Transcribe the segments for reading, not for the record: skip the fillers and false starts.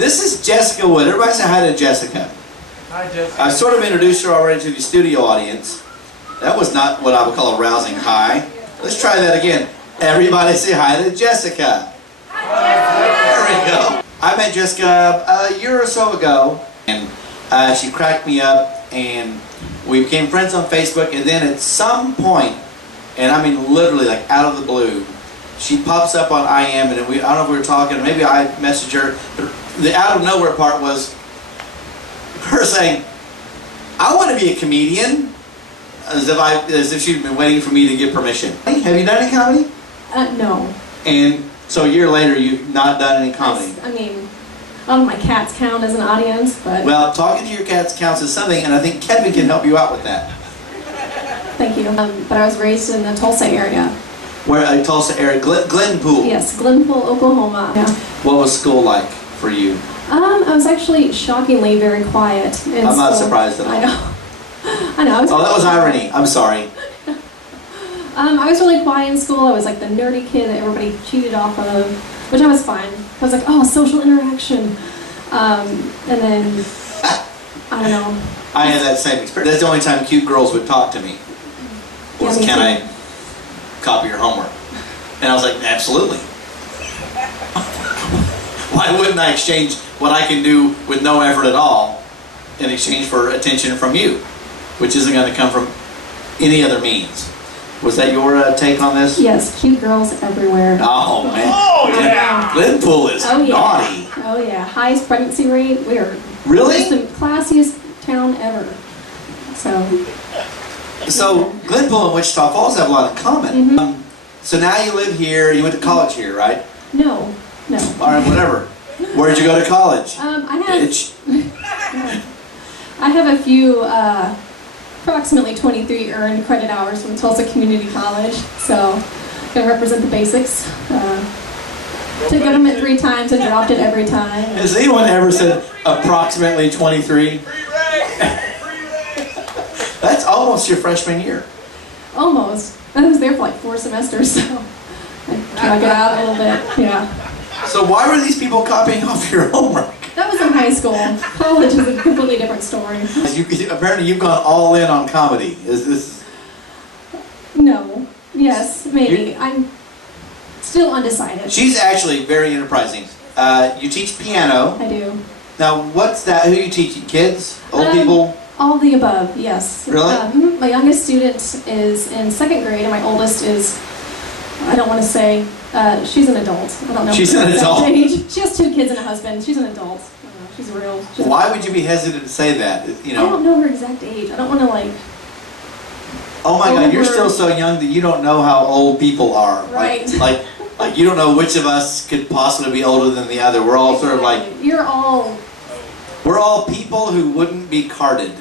This is Jessica Wood. Everybody say hi to Jessica. Hi, Jessica. I sort of introduced her already to the studio audience. That was not what I would call a rousing hi. Let's try that again. Everybody say hi to Jessica. There we go. I met Jessica a year or so ago, and she cracked me up, and we became friends on Facebook, and then at some point, and I mean literally like out of the blue, she pops up on IM, and I don't know if we were talking, maybe I messaged her, but the out of nowhere part was her saying, I want to be a comedian, as if she'd been waiting for me to give permission. Have you done any comedy? No. And so a year later, you've not done any comedy? I mean, I don't know if my cats count as an audience, but... Well, talking to your cats counts as something, and I think Kevin can help you out with that. Thank you. But I was raised in the Tulsa area. Where, Tulsa area, Glenpool? Yes, Glenpool, Oklahoma. Yeah. What was school like for you? I was actually shockingly very quiet in I'm not school. surprised at all. I know. I know. Oh, that was irony. I'm sorry. I was really quiet in school. I was like the nerdy kid that everybody cheated off of, which I was fine. I was like, oh, social interaction. And then, I don't know. I had that same experience. That's the only time cute girls would talk to me. Was, Yeah, me can too. I copy your homework? And I was like, absolutely. Why wouldn't I exchange what I can do with no effort at all in exchange for attention from you, which isn't going to come from any other means? Was that your take on this? Yes, cute girls everywhere. Oh, man. Oh, yeah. Glenpool is naughty. Oh, yeah. Highest pregnancy rate. We are Really? just the classiest town ever. So Glenpool and Wichita Falls have a lot in common. Mhm. So now you live here. You went to college here, right? no. All right, whatever. Where'd you go to college? Bitch. I have a few approximately 23 earned credit hours from Tulsa Community College, so I represent the basics. Took government 3 times and dropped it every time. Has anyone ever said approximately 23? That's almost your freshman year. Almost. I was there for like 4 semesters, so I drug it out a little bit. Yeah. So why were these people copying off your homework? That was in high school. College is a completely different story. Apparently you've gone all in on comedy. Is this... No. Yes, maybe. I'm still undecided. She's actually very enterprising. You teach piano. I do. Now, what's that? Who are you teaching? Kids? Old people? All of the above, yes. Really? My youngest student is in 2nd grade, and my oldest is, I don't want to say, she's an adult. I don't know. She's an adult? Age. She has 2 kids and a husband. She's an adult. I don't know. She's real. Why would you be hesitant to say that? You know? I don't know her exact age. I don't want to like... Oh my God, you're still so young that you don't know how old people are. Right. Like you don't know which of us could possibly be older than the other. We're all sort of like... You're all... We're all people who wouldn't be carded.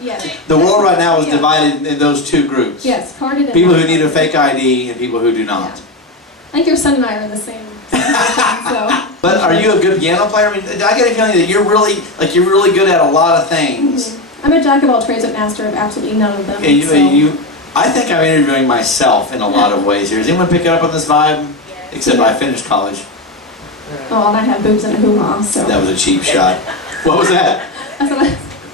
Yeah. The world right now is Yeah. divided in those 2 groups. Yes, carded and... People who need a fake ID and people who do not. Yeah. I think your son and I are in the same situation, so... But are you a good piano player? I mean, I get a feeling that you're really good at a lot of things. I'm a jack of all trades but master of absolutely none of them. And so. I think I'm interviewing myself in a lot of ways here. Does anyone pick it up on this vibe? Except I finished college. Oh, and I have boobs and a hoo-ha, so... That was a cheap shot. What was that?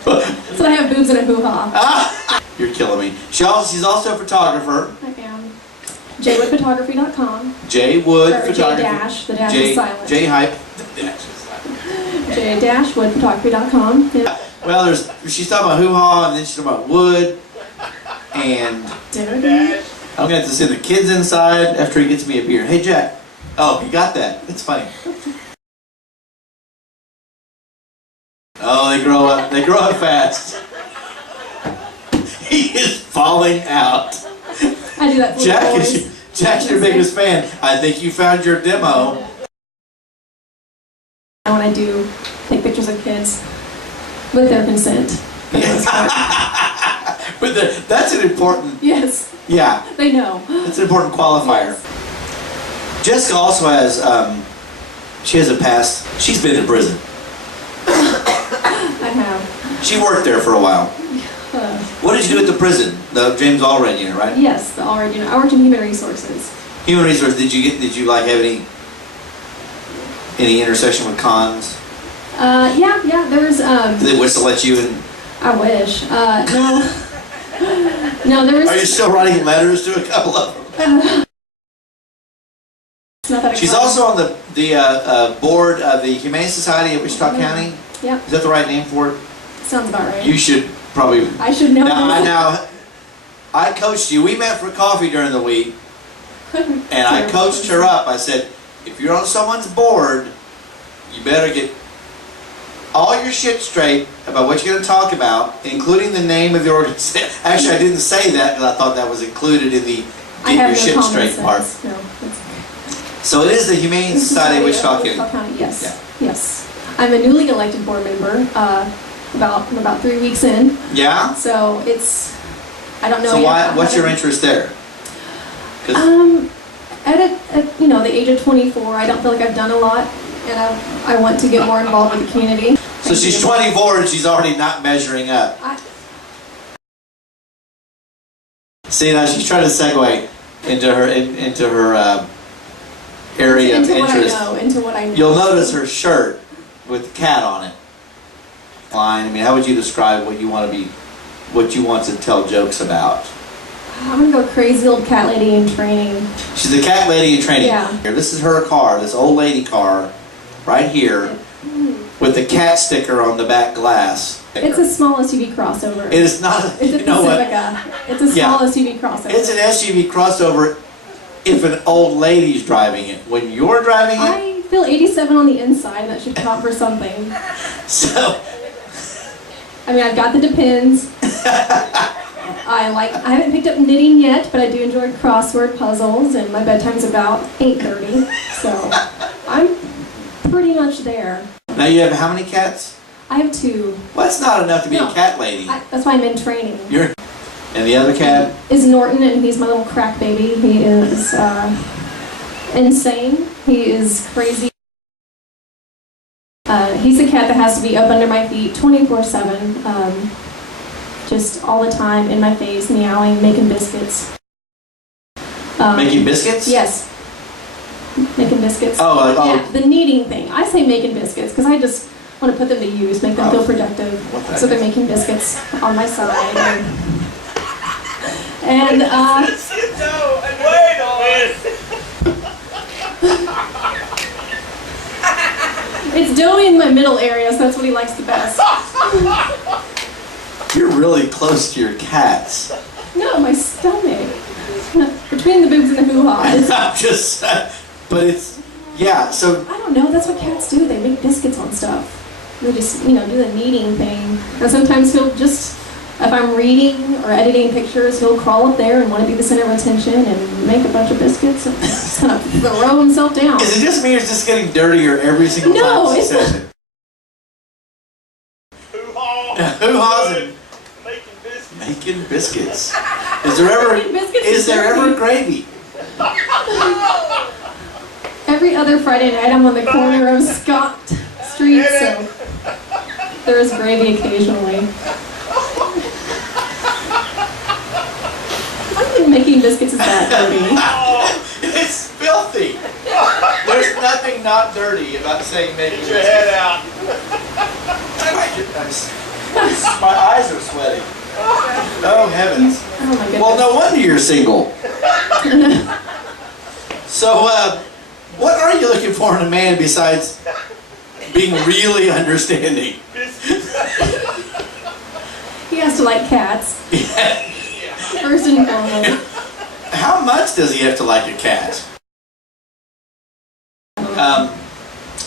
So I have boobs and a hoo-ha. You're killing me. She's also a photographer. I am. jwoodphotography.com. J-Wood Or Photography. J-dash. The dash is silent. J-hype. j-woodphotography.com. Yeah. Well, she's talking about hoo-ha, and then she's talking about wood. And I'm going to have to send the kids inside after he gets me a beer. Hey, Jack. Oh, you got that. It's funny. Oh, they grow up. They grow up fast. He is falling out. I do that for Jack's your biggest fan. I think you found your demo. When I do take pictures of kids with their consent. But that's an important... Yes. Yeah. They know. It's an important qualifier. Yes. Jessica also has... she has a past... She's been in prison. I have. She worked there for a while. What did you do at the prison? The James Allred unit, right? Yes, the Allred unit. I worked in human resources. Human resources. Did you like have any intersection with cons? Yeah, there was, Do they whistle at you and... I wish. No. No, there was... Are you still writing letters to a couple of them? It's not that She's exciting. also on the board of the Humane Society of Wichita County. Yep, Is that the right name for it? sounds about right. You should probably... I should know. Now, I coached you. We met for coffee during the week, and I coached her up. I said, if you're on someone's board, you better get all your shit straight about what you're going to talk about, including the name of the organization. Actually, I didn't say that because I thought that was included in the I get have your no shit common straight sense. part. No, that's So it is the Humane Society of Wichita County. County. Yes, yes. I'm a newly elected board member. I'm about 3 weeks in, Yeah? so it's, I don't know So yet. what's your interest there? 'Cause At the age of 24, I don't feel like I've done a lot, and I want to get more involved with the community. so she's 24 and she's already not measuring up. See, now she's trying to segue into her area of interest. Into what I know. You'll notice her shirt with the cat on it. Line. I mean, how would you describe what you want to tell jokes about? I'm gonna go crazy old cat lady in training. She's the cat lady in training. Yeah. Here, this is her car, this old lady car, right here, with the cat sticker on the back glass. It's a small SUV crossover. It is not. It's a You know what? Pacifica. It's a small SUV crossover. It's an SUV crossover if an old lady's driving it. When you're driving it, I feel 87 on the inside, and that should count for something. so I mean, I've got the Depends. I haven't picked up knitting yet, but I do enjoy crossword puzzles, and my bedtime's about 8:30, so I'm pretty much there. now you have how many cats? I have 2. Well, that's not enough to be No. a cat lady. That's why I'm in training. And the other cat? Is Norton, and he's my little crack baby. He is insane. He is crazy. He's a cat that has to be up under my feet 24/7, just all the time, in my face, meowing, making biscuits. Making biscuits? Yes. Making biscuits. Oh, Yeah, the kneading thing. I say making biscuits because I just want to put them to use, make them feel productive. What So they're making biscuits on my side. And Wait on it. it's doughy in my middle area, so that's what he likes the best. You're really close to your cats. No, my stomach. Between the boobs and the hoo-haws. I'm just, but it's, yeah, so I don't know, that's what cats do. They make biscuits on stuff. They just, do the kneading thing. And sometimes he'll just, if I'm reading or editing pictures, he'll crawl up there and want to be the center of attention and make a bunch of biscuits and just kind of throw himself down. is it just me or is it just getting dirtier every single No, time she it's says it? Hoo-haws and making biscuits. Is there ever, Making biscuits is there dirty. ever gravy? Every other Friday night I'm on the corner of Scott Street, so there is gravy occasionally. I don't think making biscuits is that dirty. It's filthy. There's nothing not dirty about saying making Get your head out. My eyes are sweating. Oh heavens. Oh my goodness. Well, no wonder you're single. So, what are you looking for in a man besides being really understanding? He has to like cats, first and foremost. How much does he have to like a cat?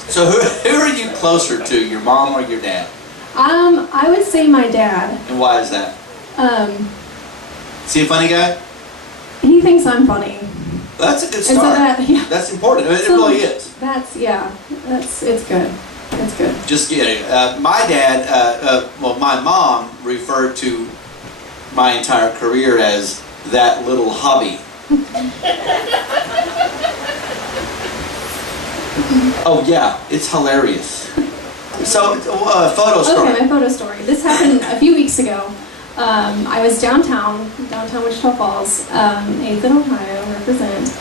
So who are you closer to, your mom or your dad? I would say my dad. And why is that? Is he a funny guy? He thinks I'm funny. That's a good And so start. That's important. It So really is. it's good. It's good. Just kidding. My dad, my mom referred to my entire career as that little hobby. Oh yeah, it's hilarious. So, photo story. Okay, my photo story. This happened a few weeks ago. I was downtown Wichita Falls, 8th in Ohio, represent,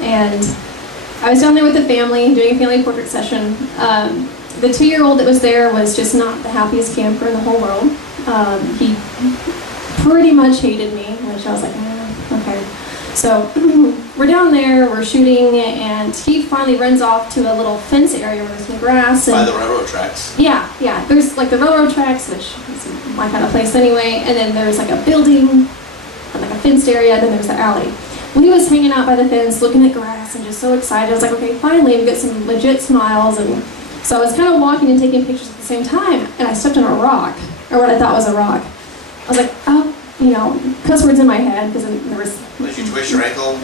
and I was down there with the family doing a family portrait session. the 2-year-old that was there was just not the happiest camper in the whole world. He pretty much hated me, which I was like, okay. So we're down there, we're shooting, and he finally runs off to a little fence area where there's some grass. By And the railroad tracks. yeah. There's like the railroad tracks, which is my kind of place anyway, and then there's like a building, like a fenced area, and then there's the alley. Well, he was hanging out by the fence, looking at grass, and just so excited. I was like, okay, finally, we get some legit smiles. And so I was kind of walking and taking pictures at the same time, and I stepped on a rock, or what I thought was a rock. I was like, oh, cuss words in my head, because there was... Did you twist your ankle?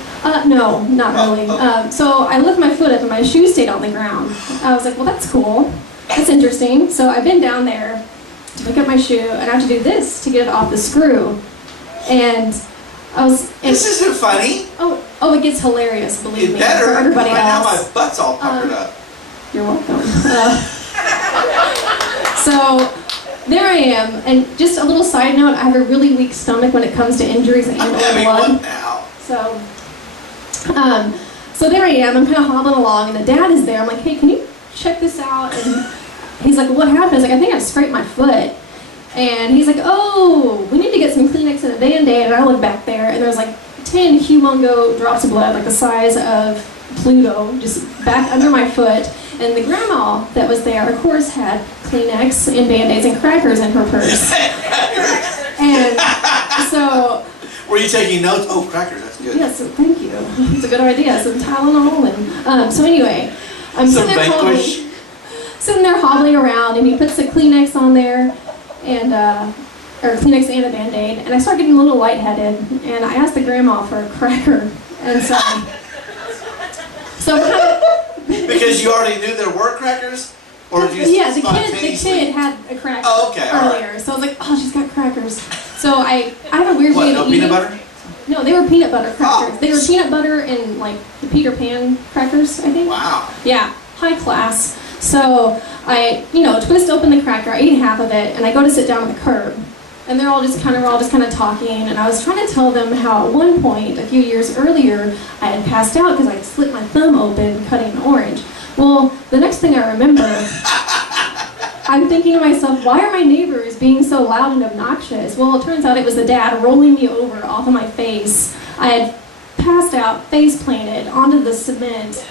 No, not really. Oh. So I lift my foot up, and my shoe stayed on the ground. I was like, well, that's cool. That's interesting. So I bend down there to pick up my shoe, and I have to do this to get it off the screw. And I was... This isn't funny. Oh, it gets hilarious, believe me. It better. For everybody Right now else. my butt's all puckered up. You're welcome. So there I am, and just a little side note, I have a really weak stomach when it comes to injuries and I'm having blood. one now. So there I am, I'm kind of hobbling along, and the dad is there. I'm like, hey, can you check this out? And he's like, what happened? I was like, I think I scraped my foot. And he's like, oh, we need to get some Kleenex and a Band-Aid. And I look back there, and there's like 10 humongo drops of blood, like the size of Pluto, just back under my foot. And the grandma that was there, of course, had Kleenex and Band-Aids and crackers in her purse. And so... Were you taking notes? Oh, crackers, that's good. Yes, thank you. It's a good idea. Some Tylenol. And so anyway, I'm Some Vanquish. sitting there hobbling around, and he puts the Kleenex on there, and or Kleenex and a Band-Aid, and I start getting a little lightheaded, and I asked the grandma for a cracker, and so kind of, Because you already knew there were crackers? Or did you yeah, the spontaneously... kid had a cracker okay, earlier, right. so I was like, oh, she's got crackers. So I have a weird way of no eating. peanut butter? No, they were peanut butter crackers. Oh. They were peanut butter and like the Peter Pan crackers, I think. Wow. Yeah, high class. So I, twist open the cracker, I eat half of it, and I go to sit down on the curb. And we're all just kind of talking, and I was trying to tell them how at one point, a few years earlier, I had passed out because I had slit my thumb open cutting an orange. Well, the next thing I remember, I'm thinking to myself, why are my neighbors being so loud and obnoxious? Well, it turns out it was the dad rolling me over off of my face. I had passed out, face planted, onto the cement.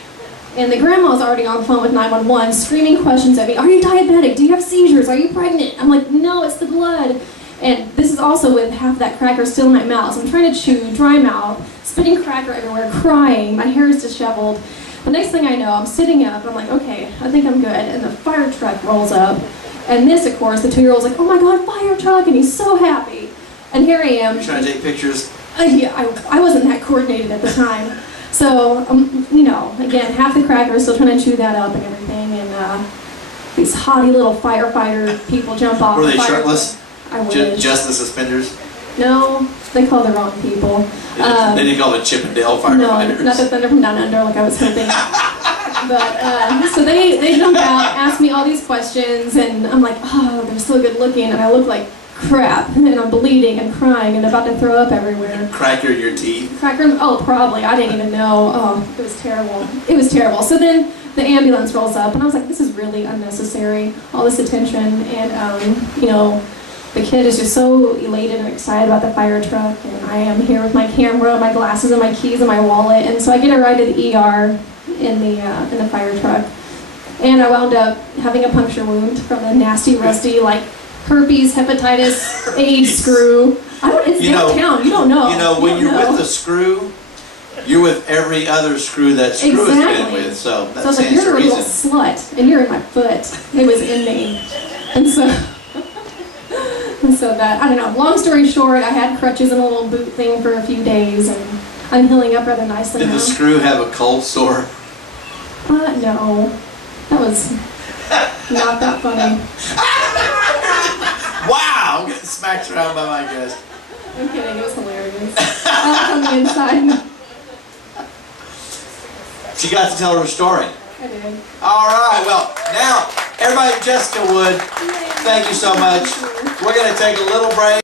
And the grandma's already on the phone with 911, screaming questions at me. Are you diabetic? Do you have seizures? Are you pregnant? I'm like, no, it's the blood. And this is also with half that cracker still in my mouth. So I'm trying to chew, dry mouth, spitting cracker everywhere, crying. My hair is disheveled. The next thing I know, I'm sitting up. I'm like, okay, I think I'm good. And the fire truck rolls up. And this, of course, the 2-year-old's like, oh my God, fire truck. And he's so happy. And here I am. You're trying to take pictures? Yeah, I wasn't that coordinated at the time. So, again, half the cracker, still trying to chew that up and everything. And these haughty little firefighter people jump off. Were they the fire shirtless? truck. I wish. Just the suspenders? No, they call the wrong people. They didn't call them Chippendale firefighters? No, not the Thunder from Down Under like I was hoping. But, so they jump out, ask me all these questions, and I'm like, oh, they're so good looking, and I look like crap, and I'm bleeding and crying and about to throw up everywhere. Cracker your teeth? Cracker, oh, probably. I didn't even know. Oh, it was terrible. It was terrible. So then the ambulance rolls up, and I was like, this is really unnecessary, all this attention, and, the kid is just so elated and excited about the fire truck, and I am here with my camera, my glasses, and my keys, and my wallet, and so I get a ride to the ER in the fire truck, and I wound up having a puncture wound from the nasty, rusty, herpes, hepatitis, AIDS screw. It's downtown. You don't know. When you're with the screw, you're with every other screw that screw has been with, so that I was like, stands you're to a little reason. slut, and you're in my foot. It was in me, and so that, I don't know, long story short, I had crutches and a little boot thing for a few days, and I'm healing up rather nicely Did now. the screw have a cold sore? No. That was not that funny. Wow! I'm getting smacked around by my guest. I'm kidding, it was hilarious. I was on the inside. She got to tell her story. I did. All right, well, now, everybody, Jessica Wood, thank you so much. We're going to take a little break.